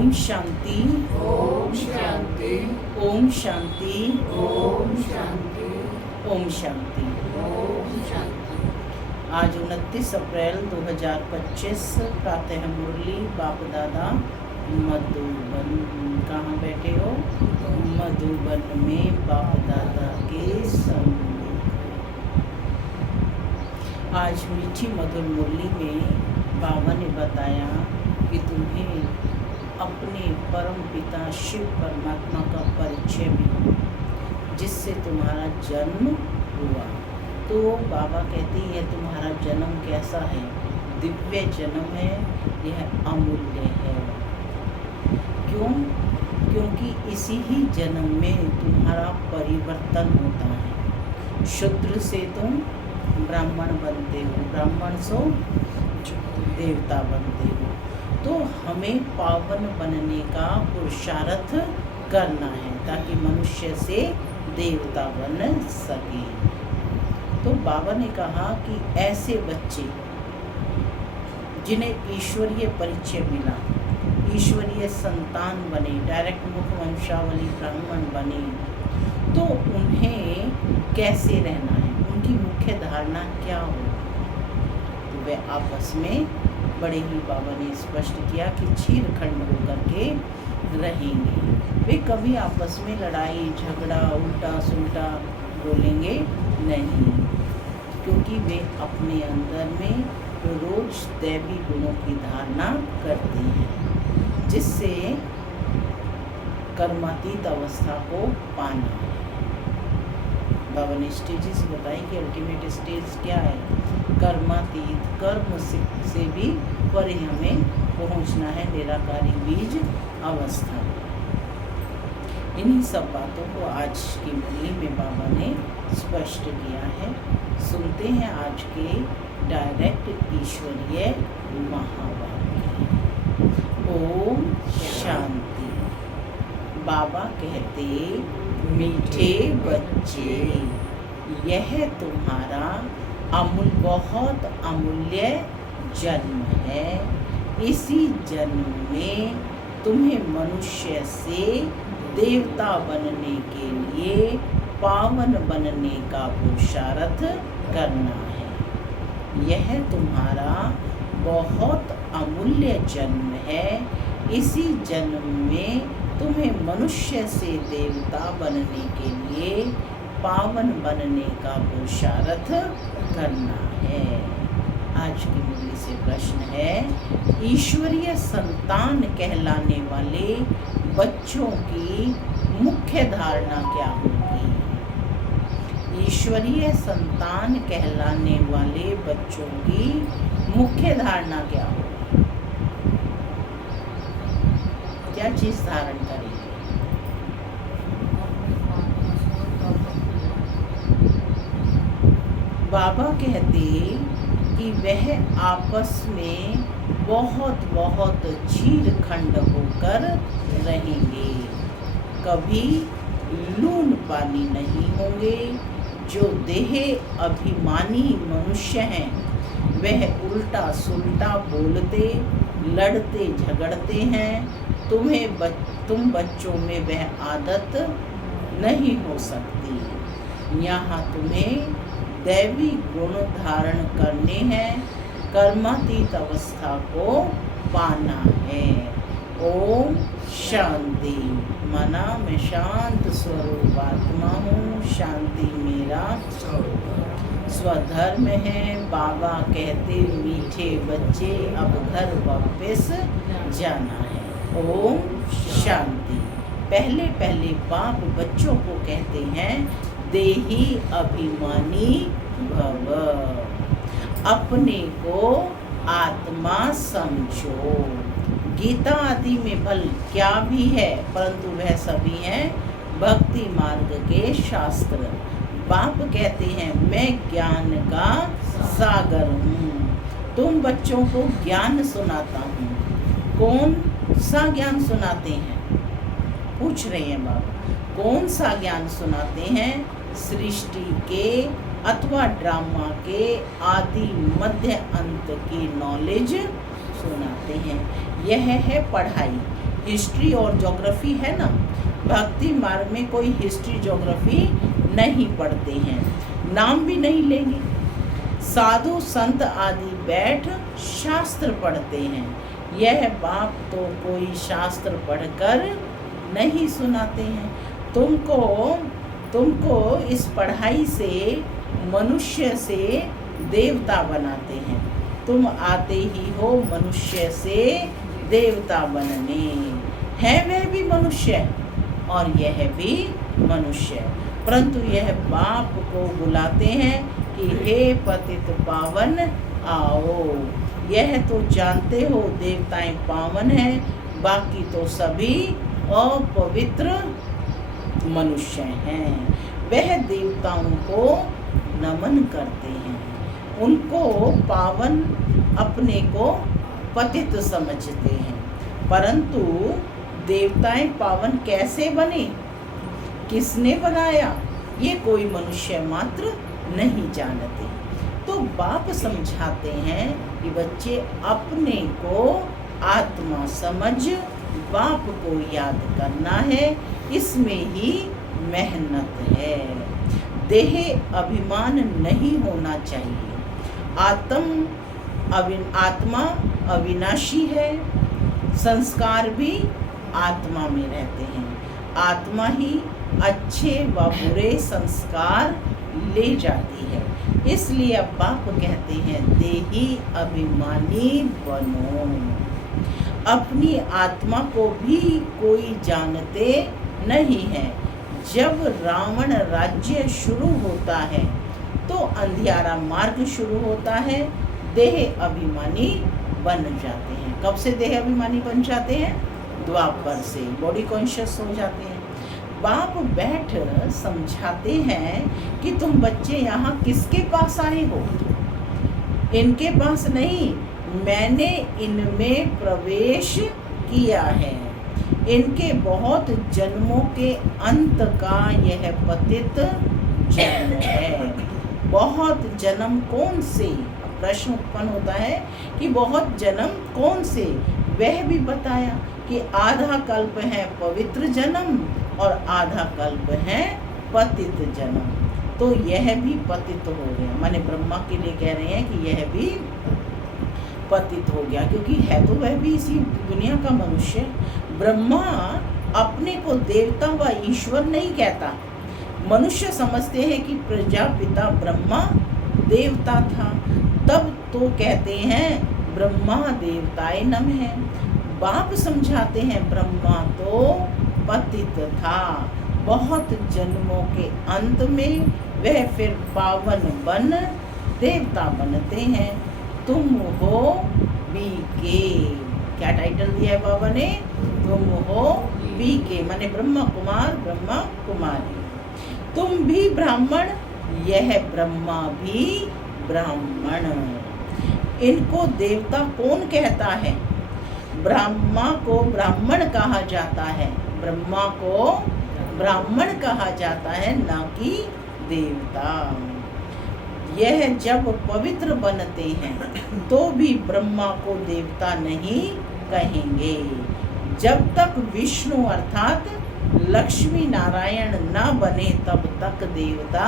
ओम शांति, ओम शांति, ओम शांति, ओम शांति, ओम शांति। ओम शांति। आज 29 अप्रैल 2025 प्रातः मुरली बाप दादा मधुबन। कहाँ बैठे हो? मधुबन में बाप दादा के सम्मुख। आज मीठी मधुर मुरली में बाबा ने बताया कि तुम्हें अपने परम पिता शिव परमात्मा का परिचय मिला, जिससे तुम्हारा जन्म हुआ। तो बाबा कहते हैं यह तुम्हारा जन्म कैसा है? दिव्य जन्म है, यह अमूल्य है। क्यों? क्योंकि इसी ही जन्म में तुम्हारा परिवर्तन होता है। शूद्र से तुम ब्राह्मण बनते हो, ब्राह्मण से देवता बनते हो। तो हमें पावन बनने का पुरुषार्थ करना है ताकि मनुष्य से देवता बन सके। तो बाबा ने कहा कि ऐसे बच्चे जिन्हें ईश्वरीय परिचय मिला, ईश्वरीय संतान बने, डायरेक्ट मुख वंशावली ब्राह्मण बने, तो उन्हें कैसे रहना है, उनकी मुख्य धारणा क्या हो? तो वे आपस में बड़े ही बाबा ने स्पष्ट किया कि चीरखंड होकर के रहेंगे। वे कभी आपस में लड़ाई झगड़ा उल्टा सुल्टा बोलेंगे नहीं, क्योंकि वे अपने अंदर में रोज दैवी गुणों की धारणा करते हैं, जिससे कर्मातीत अवस्था को पाना है। बाबा ने स्टेजेस बताई कि अल्टीमेट स्टेज क्या है? कर्मातीत, कर्म से भी परे हमें पहुंचना है, निराकारी बीज अवस्था। इन्हीं सब बातों को आज की मुरली में बाबा ने स्पष्ट किया है। सुनते हैं आज के डायरेक्ट ईश्वरीय महावाक्य। ओम शांति। बाबा कहते, मीठे बच्चे, यह तुम्हारा बहुत अमूल्य जन्म है। इसी जन्म में तुम्हें मनुष्य से देवता बनने के लिए, पावन बनने का पुरुषार्थ करना है। यह तुम्हारा बहुत अमूल्य जन्म है। इसी जन्म में तुम्हें मनुष्य से देवता बनने के लिए, पावन बनने का पुरुषार्थ करना है। आज की मुरली से प्रश्न है, ईश्वरीय संतान कहलाने वाले बच्चों की मुख्य धारणा क्या होगी? ईश्वरीय संतान कहलाने वाले बच्चों की मुख्य धारणा क्या होगी? क्या चीज धारण करेंगे? बाबा कहते कि वह आपस में बहुत बहुत चीरखंड होकर रहेंगे, कभी लून पानी नहीं होंगे। जो देह अभिमानी मनुष्य हैं, वह उल्टा सुल्टा बोलते, लड़ते झगड़ते हैं। तुम बच्चों में वह आदत नहीं हो सकती। यहाँ तुम्हें दैवी गुण धारण करने हैं, कर्मातीत अवस्था को पाना है। ओम शांति। माना मैं शांत स्वरूप आत्मा हूँ, शांति मेरा स्वधर्म है। बाबा कहते, मीठे बच्चे अब घर वापस जाना है। ओम शांति। पहले पहले बाप बच्चों को कहते हैं, देही अभिमानी भव, अपने को आत्मा समझो। गीता आदि में बल क्या भी है, परंतु वह सभी हैं भक्ति मार्ग के शास्त्र। बाप कहते हैं, मैं ज्ञान का सागर हूँ, तुम बच्चों को ज्ञान सुनाता हूँ। कौन सा ज्ञान सुनाते हैं? पूछ रहे हैं बाबा, कौन सा ज्ञान सुनाते हैं? सृष्टि के अथवा ड्रामा के आदि मध्य अंत की नॉलेज सुनाते हैं। यह है पढ़ाई, हिस्ट्री और ज्योग्राफी है ना, भक्ति मार्ग में कोई हिस्ट्री ज्योग्राफी नहीं पढ़ते हैं, नाम भी नहीं लेंगे। साधु संत आदि बैठ शास्त्र पढ़ते हैं। यह बाप तो कोई शास्त्र पढ़कर नहीं सुनाते हैं। तुमको इस पढ़ाई से मनुष्य से देवता बनाते हैं। तुम आते ही हो मनुष्य से देवता बनने। है वह भी मनुष्य और यह भी मनुष्य, परंतु यह बाप को बुलाते हैं कि हे पतित पावन आओ। यह तो जानते हो देवताएं पावन हैं, बाकी तो सभी अपवित्र मनुष्य हैं। वह देवताओं को नमन करते हैं, उनको पावन, अपने को पतित समझते हैं। परंतु देवताएं पावन कैसे बने, किसने बनाया, ये कोई मनुष्य मात्र नहीं जानते। तो बाप समझाते हैं कि बच्चे अपने को आत्मा समझ बाप को याद करना है, इसमें ही मेहनत है। देह अभिमान नहीं होना चाहिए। आत्मा अविनाशी है, संस्कार भी आत्मा में रहते हैं। आत्मा ही अच्छे व बुरे संस्कार ले जाती है। इसलिए अब बाप कहते हैं देही अभिमानी बनो। अपनी आत्मा को भी कोई जानते नहीं है। जब रावण राज्य शुरू होता है तो अंधियारा मार्ग शुरू होता है, देह अभिमानी बन जाते हैं। कब से देह अभिमानी बन जाते हैं? द्वापर से बॉडी कॉन्शियस हो जाते हैं। बाप बैठ समझाते हैं कि तुम बच्चे यहाँ किसके पास आए हो? इनके पास नहीं, मैंने इनमें प्रवेश किया है। इनके बहुत जन्मों के अंत का यह पतित जन्म है। बहुत जन्म कौन से? प्रश्न उत्पन्न होता है कि बहुत जन्म कौन से? वह भी बताया कि आधा कल्प है पवित्र जन्म और आधा कल्प है पतित जन्म। तो यह भी पतित हो गया, माने ब्रह्मा के लिए कह रहे हैं कि यह भी पतित हो गया, क्योंकि है तो वह भी इसी दुनिया का मनुष्य। ब्रह्मा अपने को देवता व ईश्वर नहीं कहता। मनुष्य समझते हैं कि प्रजापिता ब्रह्मा देवता था, तब तो कहते हैं ब्रह्मा देवताए नम है। बाप समझाते हैं ब्रह्मा तो पतित था। बहुत जन्मों के अंत में वह फिर पावन बन देवता बनते हैं। तुम हो बीके, क्या टाइटल दिया है बाबा ने? तुम हो बीके माने ब्रह्मा कुमार, ब्रह्मा कुमारी। तुम भी ब्राह्मण, यह ब्रह्मा भी ब्राह्मण। इनको देवता कौन कहता है? ब्रह्मा को ब्राह्मण कहा जाता है, ब्रह्मा को ब्राह्मण कहा जाता है, ना कि देवता। यह जब पवित्र बनते हैं तो भी ब्रह्मा को देवता नहीं कहेंगे। जब तक विष्णु अर्थात लक्ष्मी नारायण न बने तब तक देवता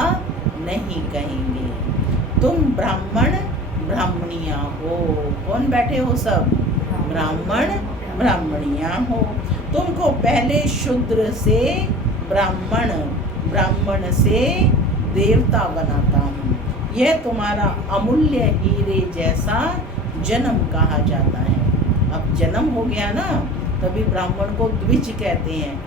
नहीं कहेंगे। तुम ब्राह्मण ब्राह्मणिया हो। कौन बैठे हो? सब ब्राह्मण ब्राह्मणिया हो। तुमको पहले शूद्र से ब्राह्मण, ब्राह्मण से देवता बनाता हूँ। यह तुम्हारा अमूल्य हीरे जैसा जन्म कहा जाता है। अब जन्म हो गया ना, तभी ब्राह्मण को द्विज कहते हैं।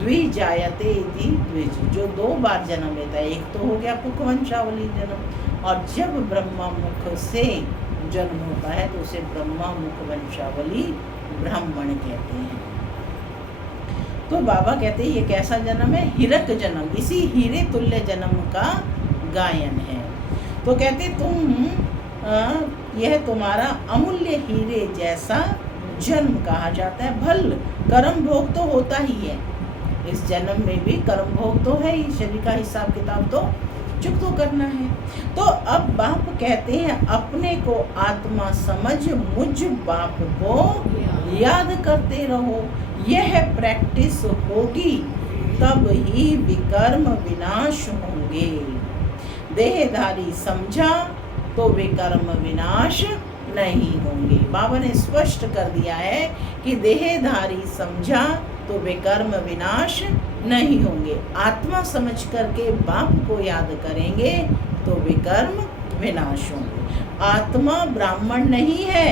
द्विजायते इति द्विज, जो 2 बार जन्म लेता है। एक तो हो गया पुखवंशावली जन्म, और जब ब्रह्मा मुख से जन्म होता है तो उसे ब्रह्मा मुख वंशावली ब्राह्मण कहते हैं। तो बाबा कहते हैं ये कैसा जन्म है? हिरक जन्म, इसी हीरे तुल्य जन्म का गायन है। तो कहते यह तुम्हारा अमूल्य हीरे जैसा जन्म कहा जाता है। भल कर्म भोग तो होता ही है, इस जन्म में भी कर्म भोग तो है ही, शरीर का हिसाब किताब तो चुक करना है। तो अब बाप कहते हैं अपने को आत्मा समझ मुझ बाप को याद करते रहो। यह प्रैक्टिस होगी तब ही विकर्म विनाश होंगे। देहधारी समझा तो विकर्म विनाश नहीं होंगे। बाबा ने स्पष्ट कर दिया है कि देहधारी समझा तो विकर्म विनाश नहीं होंगे। आत्मा समझ करके बाप को याद करेंगे तो विकर्म विनाश होंगे। आत्मा ब्राह्मण नहीं है,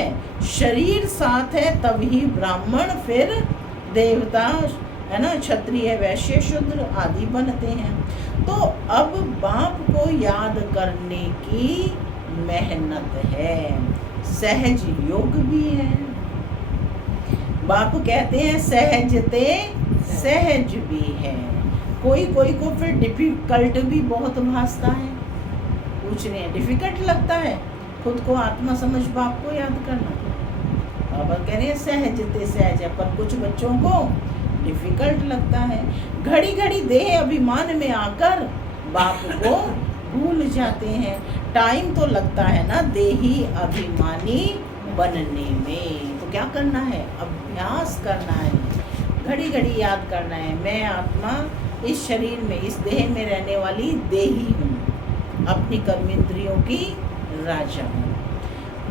शरीर साथ है तभी ब्राह्मण, फिर देवता, है ना, क्षत्रिय, वैश्य, शूद्र आदि बनते हैं। तो अब बाप को याद करने की मेहनत है, सहज योग भी है। बाप कहते हैं सहजते सहज भी है। कोई को फिर डिफिकल्ट भी बहुत भासता है। पूछ रहे हैं डिफिकल्ट लगता है खुद को आत्मा समझ बाप को याद करना। बाबा कह रहे हैं सहजते सहज है, पर कुछ बच्चों को डिफिकल्ट लगता है। घड़ी घड़ी देह अभिमान में आकर बाप को भूल जाते हैं। टाइम तो लगता है ना देही अभिमानी बनने में। तो क्या करना है? अभ्यास करना है, घड़ी घड़ी याद करना है, मैं आत्मा इस शरीर में, इस देह में रहने वाली देही हूँ, अपनी कर्मेंद्रियों की राजा हूँ।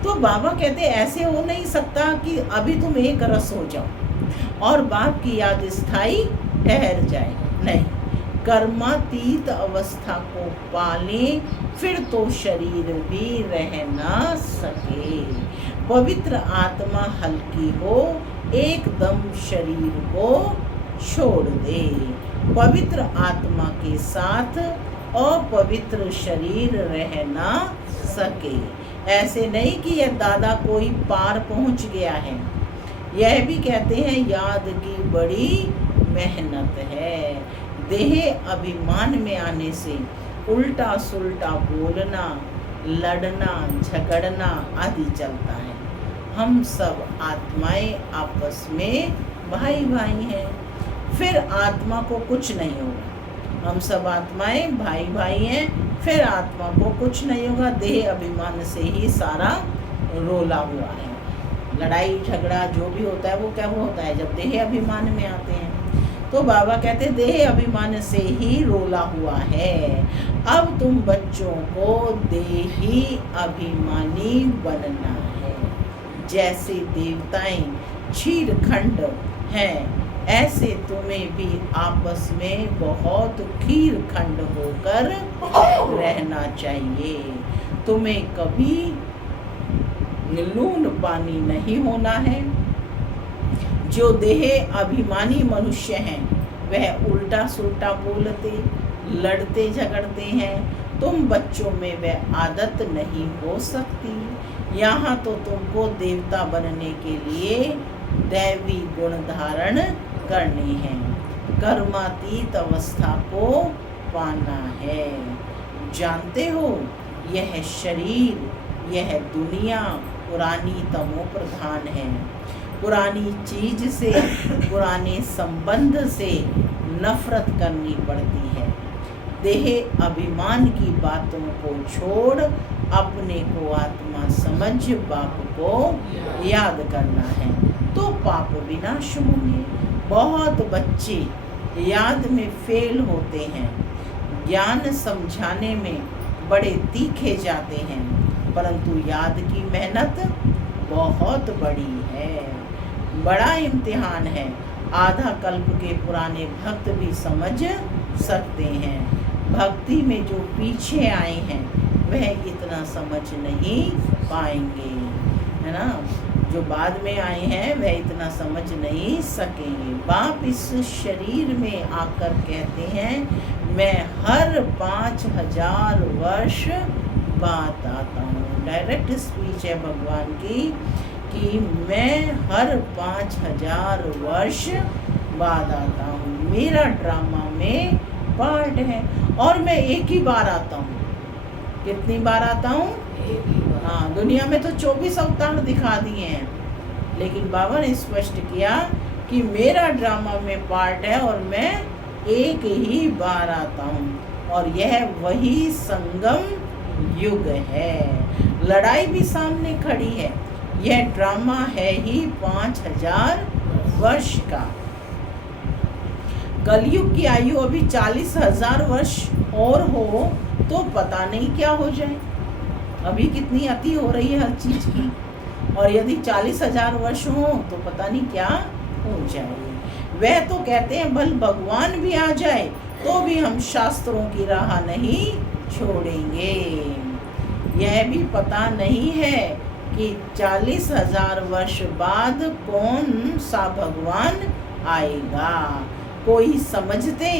तो बाबा कहते ऐसे हो नहीं सकता कि अभी तुम एक रस हो जाओ और बाप की याद स्थायी ठहर जाए। नहीं, कर्मातीत अवस्था को पाले फिर तो शरीर भी रह ना सके। पवित्र आत्मा हल्की हो एकदम शरीर को छोड़ दे। पवित्र आत्मा के साथ अपवित्र शरीर रह ना सके। ऐसे नहीं कि यह दादा कोई पार पहुंच गया है। यह भी कहते हैं याद की बड़ी मेहनत है। देह अभिमान में आने से उल्टा सुल्टा बोलना, लड़ना, झगड़ना आदि चलता है। हम सब आत्माएं आपस में भाई भाई हैं, फिर आत्मा को कुछ नहीं होगा। हम सब आत्माएं भाई भाई हैं, फिर आत्मा को कुछ नहीं होगा। देह अभिमान से ही सारा रोला हुआ है। लड़ाई झगड़ा जो भी होता है वो क्या होता है? जब देह अभिमान में आते हैं। तो बाबा कहते देह अभिमान से ही रोला हुआ है। अब तुम बच्चों को देही अभिमानी बनना है। जैसे देवताएं क्षीरखंड हैं, ऐसे तुम्हें भी आपस में बहुत खीरखंड होकर रहना चाहिए। तुम्हें कभी लून पानी नहीं होना है। जो देह अभिमानी मनुष्य हैं वह उल्टा सुल्टा बोलते, लड़ते झगड़ते हैं। तुम बच्चों में वह आदत नहीं हो सकती। यहाँ तो तुमको देवता बनने के लिए दैवी गुण धारण करनी है, कर्मातीत अवस्था को पाना है। जानते हो यह शरीर, यह दुनिया पुरानी तमो प्रधान है। पुरानी चीज से, पुराने संबंध से नफरत करनी पड़ती है। देह अभिमान की बातों को छोड़ अपने को आत्मा समझ बाप को याद करना है तो पाप विनाश होंगे। बहुत बच्चे याद में फेल होते हैं, ज्ञान समझाने में बड़े तीखे जाते हैं, परंतु याद की मेहनत बहुत बड़ी है, बड़ा इम्तिहान है। आधा कल्प के पुराने भक्त भी समझ सकते हैं। भक्ति में जो पीछे आए हैं वह इतना समझ नहीं पाएंगे, है ना। जो बाद में आए हैं वह इतना समझ नहीं सकेंगे। बाप इस शरीर में आकर कहते हैं मैं हर 5000 वर्ष बाद आता हूँ। डायरेक्ट स्पीच है भगवान की कि मैं हर 5000 वर्ष बाद आता हूँ। मेरा ड्रामा में पार्ट है और मैं एक ही बार आता हूँ। कितनी बार आता हूँ? हाँ, दुनिया में तो 24 अवतार दिखा दिए हैं, लेकिन बाबा ने स्पष्ट किया कि मेरा ड्रामा में पार्ट है और मैं एक ही बार आता हूँ। और यह वही संगम युग है। लड़ाई भी सामने खड़ी है। यह ड्रामा है ही 5000 वर्ष का। कलयुग की आयु अभी 40,000 वर्ष और हो तो पता नहीं क्या हो जाए। अभी कितनी अति हो रही है हर चीज की, और यदि 40,000 वर्ष हो तो पता नहीं क्या हो जाए। वह तो कहते हैं भल भगवान भी आ जाए तो भी हम शास्त्रों की राह नहीं छोड़ेंगे। यह भी पता नहीं है कि 40,000 वर्ष बाद कौन सा भगवान आएगा। कोई समझते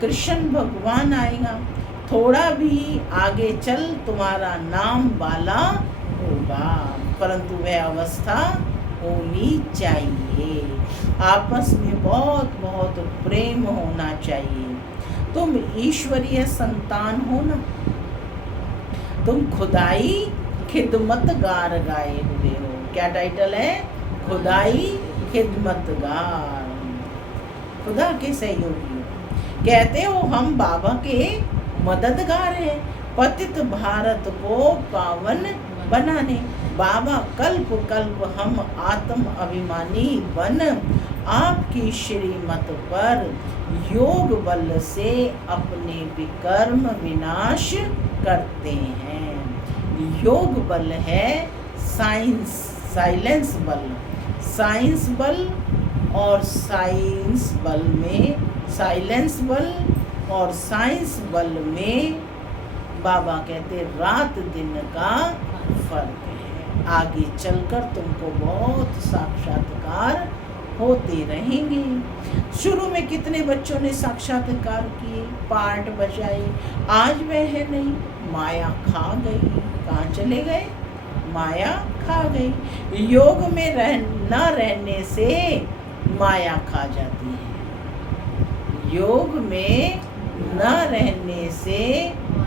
कृष्ण भगवान आएगा, थोड़ा भी आगे चल तुम्हारा नाम वाला होगा, परंतु वह अवस्था होनी चाहिए। आपस में बहुत बहुत प्रेम होना चाहिए। तुम ईश्वरीय संतान हो ना, तुम खुदाई खिदमतगार गाए हुए हो। क्या टाइटल है? खुदाई खिदमतगार, खुदा के सहयोगी हो। कहते हो हम बाबा के मददगार हैं, पतित भारत को पावन बनाने। बाबा कल्प कल्प हम आत्म अभिमानी बन आपकी श्रीमत पर योग बल से अपने विकर्म विनाश करते हैं। योग बल है साइलेंस बल। साइंस बल और साइंस बल में, साइलेंस बल और साइंस बल में बाबा कहते रात दिन का फर्क है। आगे चलकर तुमको बहुत साक्षात्कार होते रहेंगे। शुरू में कितने बच्चों ने साक्षात्कार किए, पार्ट बजाए, आज वह है नहीं, माया खा गई। कहाँ चले गए? माया खा गई। योग में न रहने से माया खा जाती है। योग में न रहने से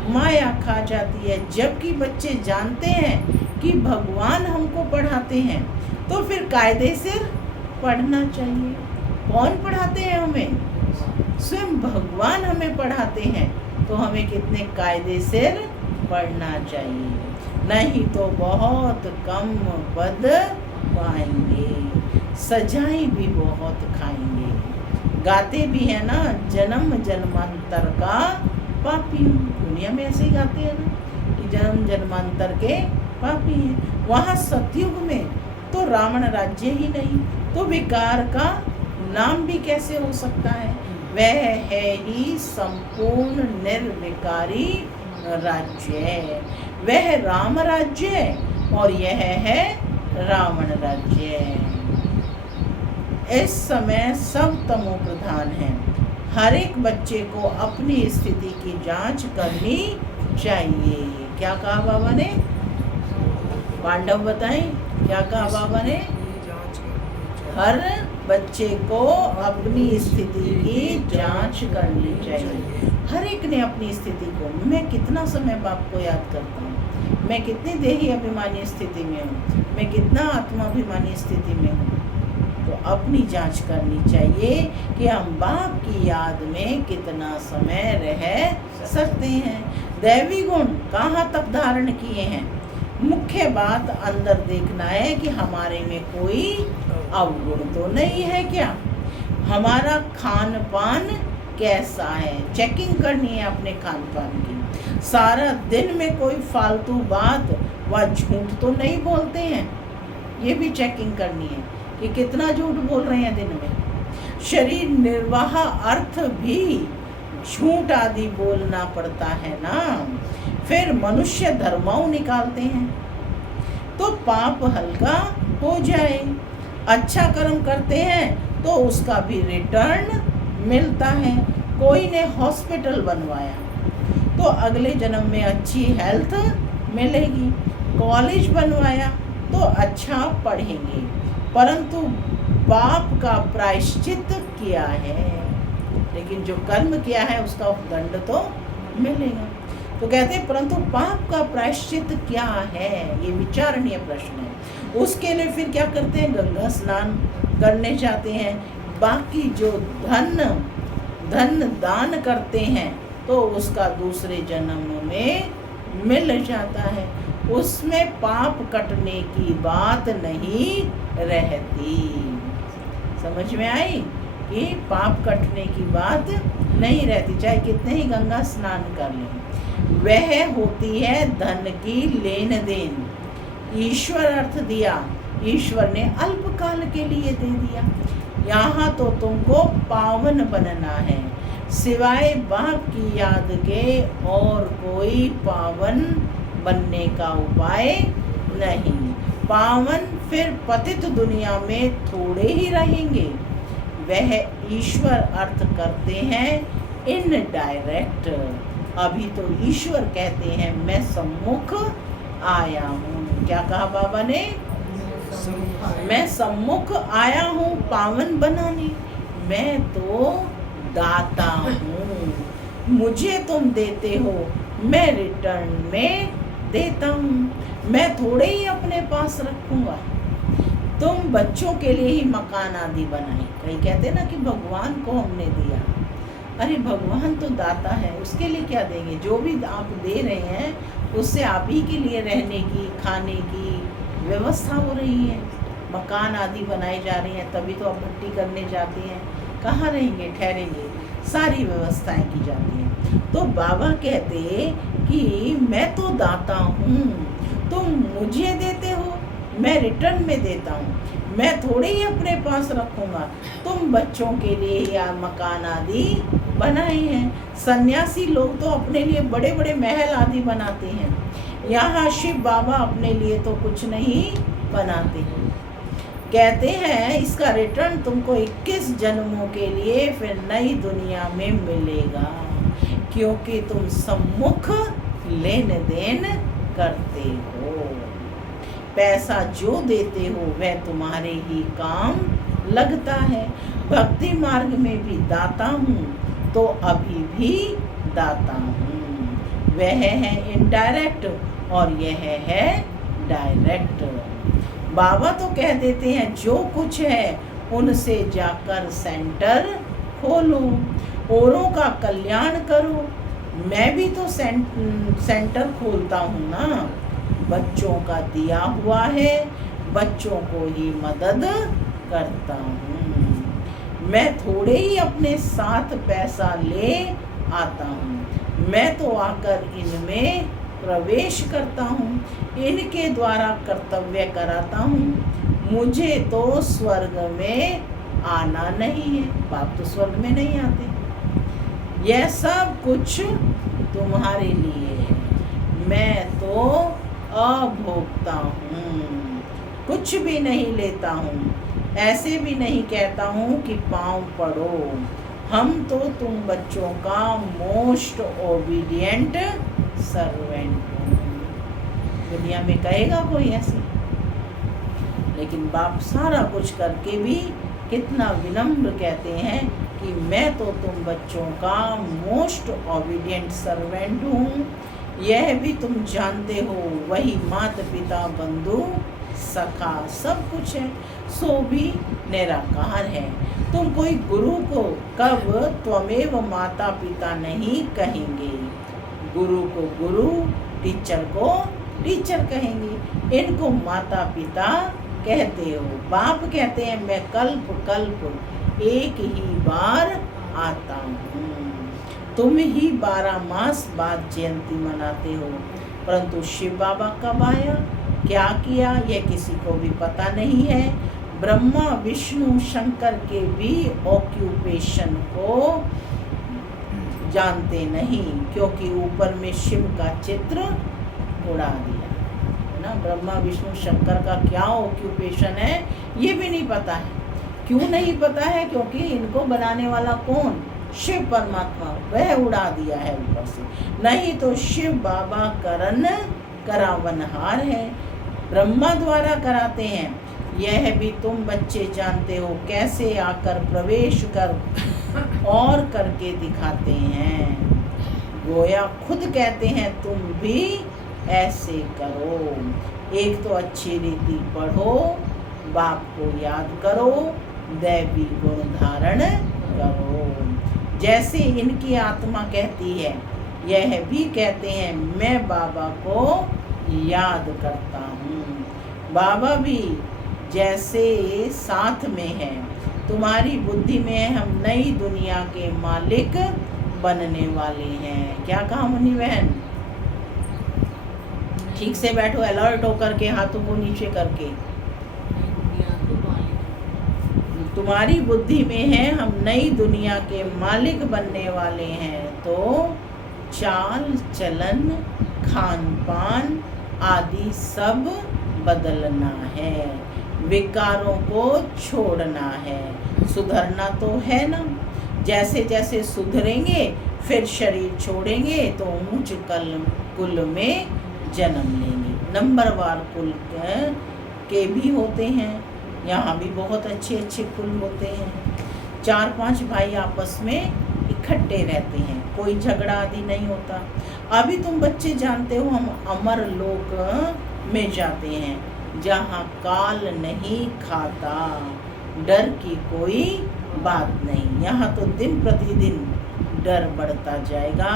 माया खा जाती है। जबकि बच्चे जानते हैं कि भगवान हमको पढ़ाते हैं तो फिर कायदे से पढ़ना चाहिए। कौन पढ़ाते हैं हमें? स्वयं भगवान हमें पढ़ाते हैं, तो हमें कितने कायदे से पढ़ना चाहिए, नहीं तो बहुत कम पद पाएंगे, सजाएं भी बहुत खाएंगे। गाते भी है ना, जन्म जन्मांतर का पापी हूँ। दुनिया में ऐसे ही गाते हैं ना कि जन्म जन्मांतर के पापी हैं। वहाँ सतयुग में तो रावण राज्य ही नहीं, तो विकार का नाम भी कैसे हो सकता है? वह है ही संपूर्ण निर्विकारी राज्य। वह राम राज्य और यह है रावण राज्य। इस समय सब तमो प्रधान है। हर एक बच्चे को अपनी स्थिति की जांच करनी चाहिए। क्या कहा बाबा ने? पांडव बताएं, क्या कहा बाबा ने? हर बच्चे को अपनी स्थिति की जांच करनी चाहिए। हर एक ने अपनी स्थिति को, मैं कितना समय बाप को याद करता हूँ, मैं कितनी देही अभिमानी स्थिति में हूँ, मैं कितना आत्माभिमानी स्थिति में हूँ। तो अपनी जांच करनी चाहिए कि हम बाप की याद में कितना समय रह सकते हैं। दैवी गुण कहाँ तक धारण किए हैं? मुख्य बात अंदर देखना है कि हमारे में कोई अवगुण तो नहीं है क्या? हमारा खान पान कैसा है? चेकिंग करनी है अपने खान पान की। सारा दिन में कोई फालतू बात व झूठ तो नहीं बोलते हैं, ये भी चेकिंग करनी है कि कितना झूठ बोल रहे हैं दिन में। शरीर निर्वाह अर्थ भी झूठ आदि बोलना पड़ता है ना। फिर मनुष्य धर्माओं निकालते हैं तो पाप हल्का हो जाए। अच्छा कर्म करते हैं तो उसका भी रिटर्न मिलता है। कोई ने हॉस्पिटल बनवाया तो अगले जन्म में अच्छी हेल्थ मिलेगी। कॉलेज बनवाया तो अच्छा पढ़ेंगे, परंतु पाप का प्रायश्चित किया है, लेकिन जो कर्म किया है उसका दंड तो मिलेगा। तो कहते हैं परंतु पाप का प्रायश्चित क्या है, ये विचारणीय प्रश्न है। उसके लिए फिर क्या करते हैं? गंगा स्नान करने जाते हैं। बाकी जो धन दान करते हैं तो उसका दूसरे जन्म में मिल जाता है। उसमें पाप कटने की बात नहीं रहती। समझ में आई ये पाप कटने की बात नहीं रहती, चाहे कितने ही गंगा स्नान कर लें। वह होती है धन की लेन देन। ईश्वर अर्थ दिया, ईश्वर ने अल्पकाल के लिए दे दिया। यहाँ तो तुमको पावन बनना है, सिवाय बाप की याद के और कोई पावन बनने का उपाय नहीं। पावन फिर पतित दुनिया में थोड़े ही रहेंगे। वह ईश्वर अर्थ करते हैं इनडायरेक्ट। अभी तो ईश्वर कहते हैं मैं सम्मुख आया हूँ। क्या कहा बाबा ने? मैं सम्मुख आया हूँ पावन बनाने। मैं तो दाता हूँ, मुझे तुम देते हो, मैं रिटर्न में देता हूँ। मैं थोड़े ही अपने पास रखूँगा। तुम बच्चों के लिए ही मकान आदि बनाए। कई कहते ना कि भगवान को हमने दिया। अरे भगवान तो दाता है, उसके लिए क्या देंगे? जो भी आप दे रहे हैं उससे आप ही के लिए रहने की, खाने की व्यवस्था हो रही है। मकान आदि बनाए जा रही हैं, तभी तो आप भट्टी करने जाते हैं। कहाँ रहेंगे, ठहरेंगे, सारी व्यवस्थाएं की जाती हैं। तो बाबा कहते कि मैं तो दाता हूँ, तुम मुझे देते हो, मैं रिटर्न में देता हूँ। मैं थोड़े ही अपने पास रखूँगा। तुम बच्चों के लिए या मकान आदि बनाए हैं। सन्यासी लोग तो अपने लिए बड़े बड़े महल आदि बनाते हैं। यहाँ शिव बाबा अपने लिए तो कुछ नहीं बनाते हैं। कहते हैं इसका रिटर्न तुमको 21 जन्मों के लिए फिर नई दुनिया में मिलेगा, क्योंकि तुम सम्मुख लेन देन करते हो। पैसा जो देते हो वह तुम्हारे ही काम लगता है। भक्ति मार्ग में भी दाता हूँ, तो अभी भी दाता हूँ। वह है इनडायरेक्ट और यह है डायरेक्ट। बाबा तो कह देते हैं जो कुछ है उनसे जाकर सेंटर खोलो, औरों का कल्याण करो। मैं भी तो सेंटर खोलता हूँ ना, बच्चों का दिया हुआ है, बच्चों को ही मदद करता हूँ। मैं थोड़े ही अपने साथ पैसा ले आता हूँ, मैं तो आकर इनमें प्रवेश करता हूँ, इनके द्वारा कर्तव्य कराता हूँ। मुझे तो स्वर्ग में आना नहीं है। बाप तो स्वर्ग में नहीं आते। यह सब कुछ तुम्हारे लिए है। मैं तो अभोक्ता हूँ, कुछ भी नहीं लेता हूँ। ऐसे भी नहीं कहता हूँ कि पाँव पड़ो। हम तो तुम बच्चों का मोस्ट ओबीडिएंट सर्वेंट हूँ। दुनिया में कहेगा कोई ऐसे? लेकिन बाप सारा कुछ करके भी कितना विनम्र कहते हैं कि मैं तो तुम बच्चों का मोस्ट ओबीडिएंट सर्वेंट हूँ। यह भी तुम जानते हो, वही माता पिता बंधु सखा सब कुछ है, सो भी निराकार है। तुम कोई गुरु को कब त्वमेव माता पिता नहीं कहेंगे। गुरु को गुरु, टीचर को टीचर कहेंगे। इनको माता पिता कहते हो। बाप कहते हैं मैं कल्प कल्प एक ही बार आता हूँ। तुम ही 12 मास बाद जयंती मनाते हो, परंतु शिव बाबा कब आया, क्या किया, यह किसी को भी पता नहीं है। ब्रह्मा विष्णु शंकर के भी ऑक्यूपेशन को जानते नहीं, क्योंकि ऊपर में शिव का चित्र उड़ा दिया है ना। ब्रह्मा विष्णु शंकर का क्या ऑक्यूपेशन है ये भी नहीं पता है। क्यों नहीं पता है? क्योंकि इनको बनाने वाला कौन? शिव परमात्मा, वह उड़ा दिया है ऊपर से। नहीं तो शिव बाबा करावनहार है, ब्रह्मा द्वारा कराते हैं। यह भी तुम बच्चे जानते हो, कैसे आकर प्रवेश कर और करके दिखाते हैं। गोया खुद कहते हैं तुम भी ऐसे करो। एक तो अच्छी रीति पढ़ो, बाप को याद करो, दैवी गुण धारण करो। जैसे इनकी आत्मा कहती है, यह भी कहते हैं मैं बाबा को याद करता हूँ। बाबा भी जैसे साथ में है, तुम्हारी बुद्धि में हम नई दुनिया के मालिक बनने वाले हैं। क्या कहा मुनि बहन? ठीक से बैठो, अलर्ट होकर के, हाथों को नीचे करके। तुम्हारी बुद्धि में है हम नई दुनिया के मालिक बनने वाले हैं, तो चाल चलन खान पान आदि सब बदलना है, विकारों को छोड़ना है, सुधरना तो है ना। जैसे जैसे सुधरेंगे फिर शरीर छोड़ेंगे तो ऊंच कुल में जन्म लेंगे। नंबरवार कुल के भी होते हैं, यहाँ भी बहुत अच्छे अच्छे कुल होते हैं। 4-5 भाई आपस में इकट्ठे रहते हैं, कोई झगड़ा आदि नहीं होता। अभी तुम बच्चे जानते हो हम अमर लोक में जाते हैं, जहाँ काल नहीं खाता, डर की कोई बात नहीं। यहाँ तो दिन प्रतिदिन डर बढ़ता जाएगा,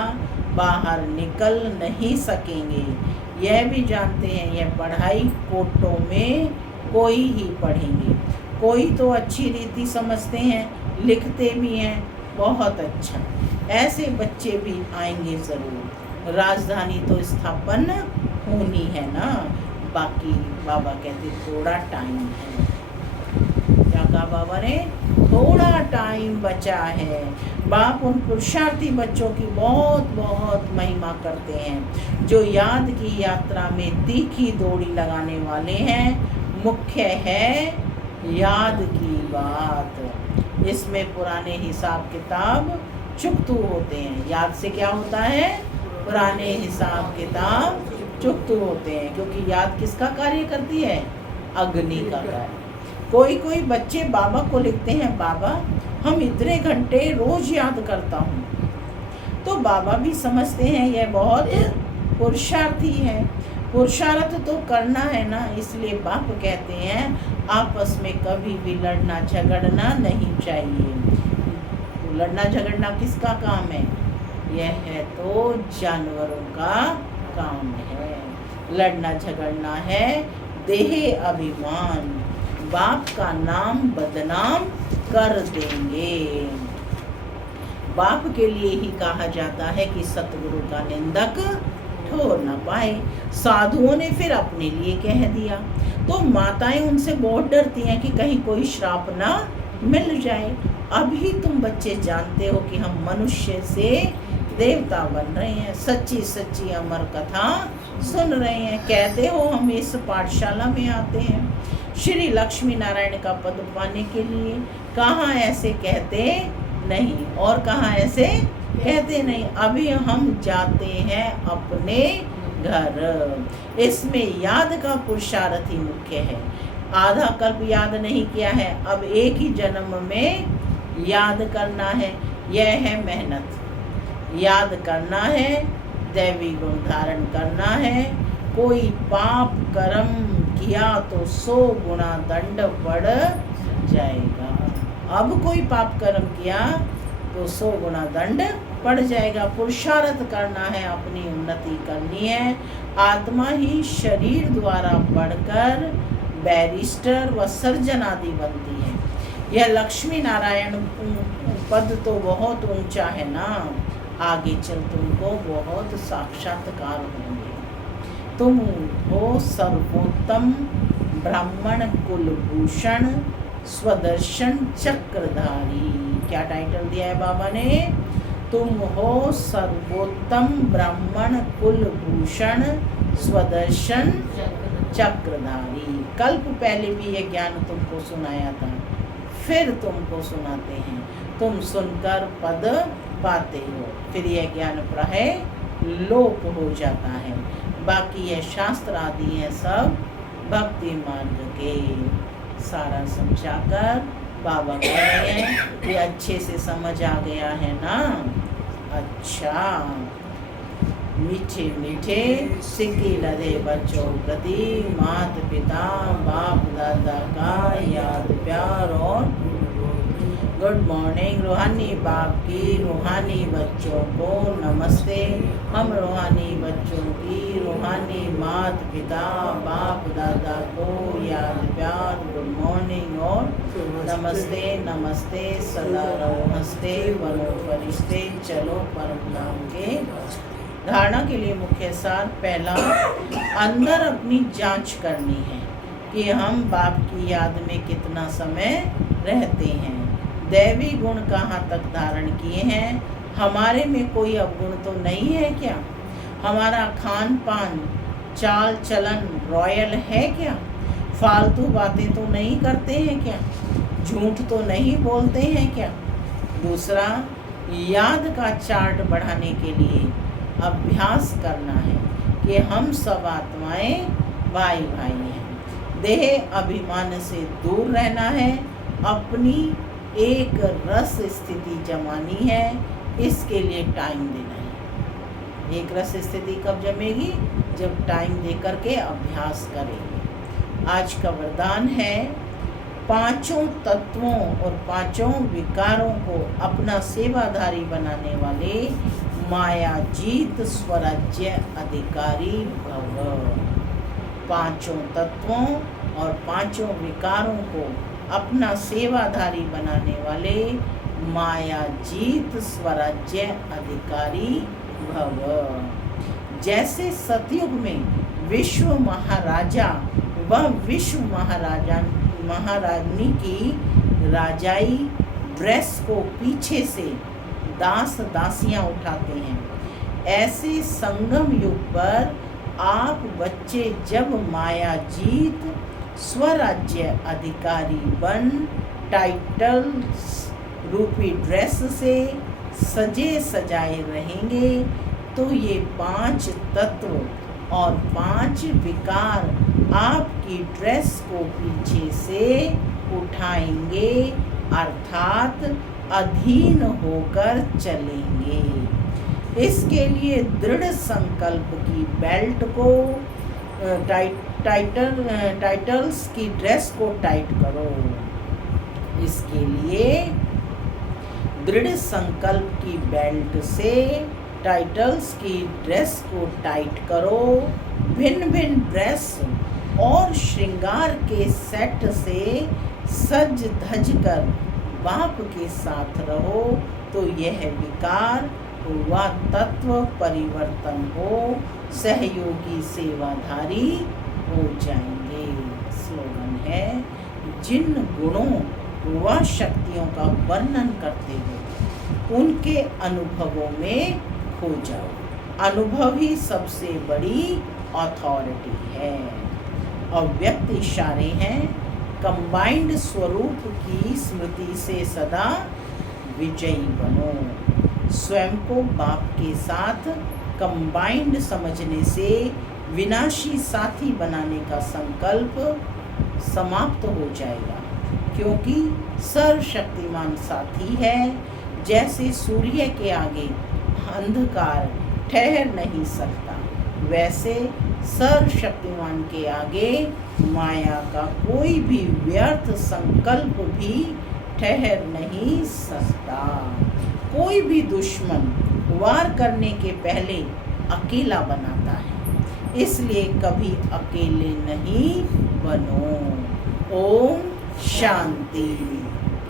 बाहर निकल नहीं सकेंगे। यह भी जानते हैं यह पढ़ाई कोटों में कोई ही पढ़ेंगे। कोई तो अच्छी रीति समझते हैं, लिखते भी हैं, बहुत अच्छा। ऐसे बच्चे भी आएंगे ज़रूर। राजधानी तो स्थापन होनी है ना, बाकी बाबा कहते थोड़ा टाइम है। क्या कहा बाबा ने? थोड़ा टाइम बचा है। बाप उन पुरुषार्थी बच्चों की बहुत बहुत महिमा करते हैं जो याद की यात्रा में तीखी दौड़ी लगाने वाले हैं। मुख्य है याद की बात। इसमें पुराने हिसाब किताब चुकतू होते हैं। याद से क्या होता है? पुराने हिसाब किताब चुकतू होते हैं, क्योंकि याद किसका कार्य करती है? अग्नि का कार्य। कोई कोई बच्चे बाबा को लिखते हैं, बाबा हम इतने घंटे रोज याद करता हूँ। तो बाबा भी समझते हैं यह बहुत पुरुषार्थी है। पुरुषार्थ तो करना है ना, इसलिए बाप कहते हैं आपस में कभी भी लड़ना झगड़ना नहीं चाहिए। तो लड़ना झगड़ना किसका काम है? यह है तो जानवरों का काम है। लड़ना झगड़ना है देह अभिमान, बाप का नाम बदनाम कर देंगे। बाप के लिए ही कहा जाता है कि सतगुरु का निंदक ठोर न पाए। साधुओं ने फिर अपने लिए कह दिया, तो माताएं उनसे बहुत डरती हैं कि कहीं कोई श्राप ना मिल जाए। अभी तुम बच्चे जानते हो कि हम मनुष्य से देवता बन रहे हैं, सच्ची सच्ची अमर कथा सुन रहे हैं। कहते हो हम इस पाठशाला में आते हैं श्री लक्ष्मी नारायण का पद पाने के लिए। कहाँ ऐसे कहते नहीं और कहाँ ऐसे कहते नहीं। अभी हम जाते हैं अपने घर। इसमें याद का पुरुषार्थ ही मुख्य है। आधा कल्प याद नहीं किया है, अब एक ही जन्म में याद करना है। यह है मेहनत। याद करना है, दैवी गुण धारण करना है। कोई पाप कर्म किया तो 100 गुना दंड पड़ जाएगा। अब कोई पाप कर्म किया तो 100 गुना दंड पड़ जाएगा। पुरुषार्थ करना है, अपनी उन्नति करनी है। आत्मा ही शरीर द्वारा बढ़कर बैरिस्टर व सर्जन आदि बनती है। यह लक्ष्मी नारायण पद तो बहुत ऊंचा है ना, आगे चल तुमको बहुत साक्षात्कार होंगे। तुम हो सर्वोत्तम ब्राह्मण कुलभूषण स्वदर्शन चक्रधारी। क्या टाइटल दिया है बाबा ने? तुम हो सर्वोत्तम ब्राह्मण कुलभूषण स्वदर्शन चक्रधारी। कल्प पहले भी ये ज्ञान तुमको सुनाया था, फिर तुमको सुनाते हैं। तुम सुनकर पद पाते हो, फिर यह ज्ञान प्रायः लोप हो जाता है। बाकी ये शास्त्र आदि है सब भक्ति मार्ग के। सारा समझाकर बाबा कह रहे हैं कि अच्छे से समझ आ गया है ना? अच्छा, मीठे मीठे सिक्के लदे बच्चों प्रति माता पिता बाप दादा का याद प्यार और गुड मॉर्निंग रूहानी बाप की रूहानी बच्चों को नमस्ते। हम रूहानी बच्चों की रूहानी मात पिता बाप दादा को याद प्यार गुड मॉर्निंग और नमस्ते नमस्ते। सदा रहो हंसते बनो फरिश्ते चलो परम धाम के। धारणा के लिए मुख्य सार पहला, अंदर अपनी जांच करनी है कि हम बाप की याद में कितना समय रहते हैं। दैवी गुण कहाँ तक धारण किए हैं? हमारे में कोई अवगुण तो नहीं है क्या? हमारा खान पान चाल चलन रॉयल है क्या? फालतू बातें तो नहीं करते हैं क्या? झूठ तो नहीं बोलते हैं क्या? दूसरा, याद का चार्ट बढ़ाने के लिए अभ्यास करना है कि हम सब आत्माएं भाई भाई हैं। देह अभिमान से दूर रहना है, अपनी एक रस स्थिति जमानी है, इसके लिए टाइम देना है। एक रस स्थिति कब जमेगी? जब टाइम दे करके अभ्यास करेंगे। आज का वरदान है, पांचों तत्वों और पांचों विकारों को अपना सेवाधारी बनाने वाले मायाजीत स्वराज्य अधिकारी भव। पांचों तत्वों और पांचों विकारों को अपना सेवाधारी बनाने वाले मायाजीत स्वराज्य अधिकारी भव। जैसे सतयुग में विश्व महाराजा व विश्व महारानी की राजाई ड्रेस को पीछे से दास दासियां उठाते हैं, ऐसे संगम युग पर आप बच्चे जब मायाजीत स्वराज्य अधिकारी बन टाइटल्स रूपी ड्रेस से सजे सजाए रहेंगे, तो ये पांच तत्व और पांच विकार आपकी ड्रेस को पीछे से उठाएंगे, अर्थात अधीन होकर चलेंगे। इसके लिए दृढ़ संकल्प की बेल्ट को टाइटल्स की ड्रेस को टाइट करो। इसके लिए दृढ़ संकल्प की बेल्ट से टाइटल्स की ड्रेस को टाइट करो। भिन्न भिन्न ड्रेस और श्रृंगार के सेट से सज धज कर बाप के साथ रहो, तो यह विकार व तत्व परिवर्तन हो, सहयोगी सेवाधारी हो जाएंगे। स्लोगन है, जिन गुणों व शक्तियों का वर्णन करते हो उनके अनुभवों में खो जाओ। अनुभव ही सबसे बड़ी अथॉरिटी है। अव्यक्त इशारे हैं, कंबाइंड स्वरूप की स्मृति से सदा विजयी बनो। स्वयं को बाप के साथ कंबाइंड समझने से विनाशी साथी बनाने का संकल्प समाप्त हो जाएगा, क्योंकि सर्वशक्तिमान साथी है। जैसे सूर्य के आगे अंधकार ठहर नहीं सकता, वैसे सर्वशक्तिमान के आगे माया का कोई भी व्यर्थ संकल्प भी ठहर नहीं सकता। कोई भी दुश्मन वार करने के पहले अकेला बनाता है, इसलिए कभी अकेले नहीं बनो। ओम शांति।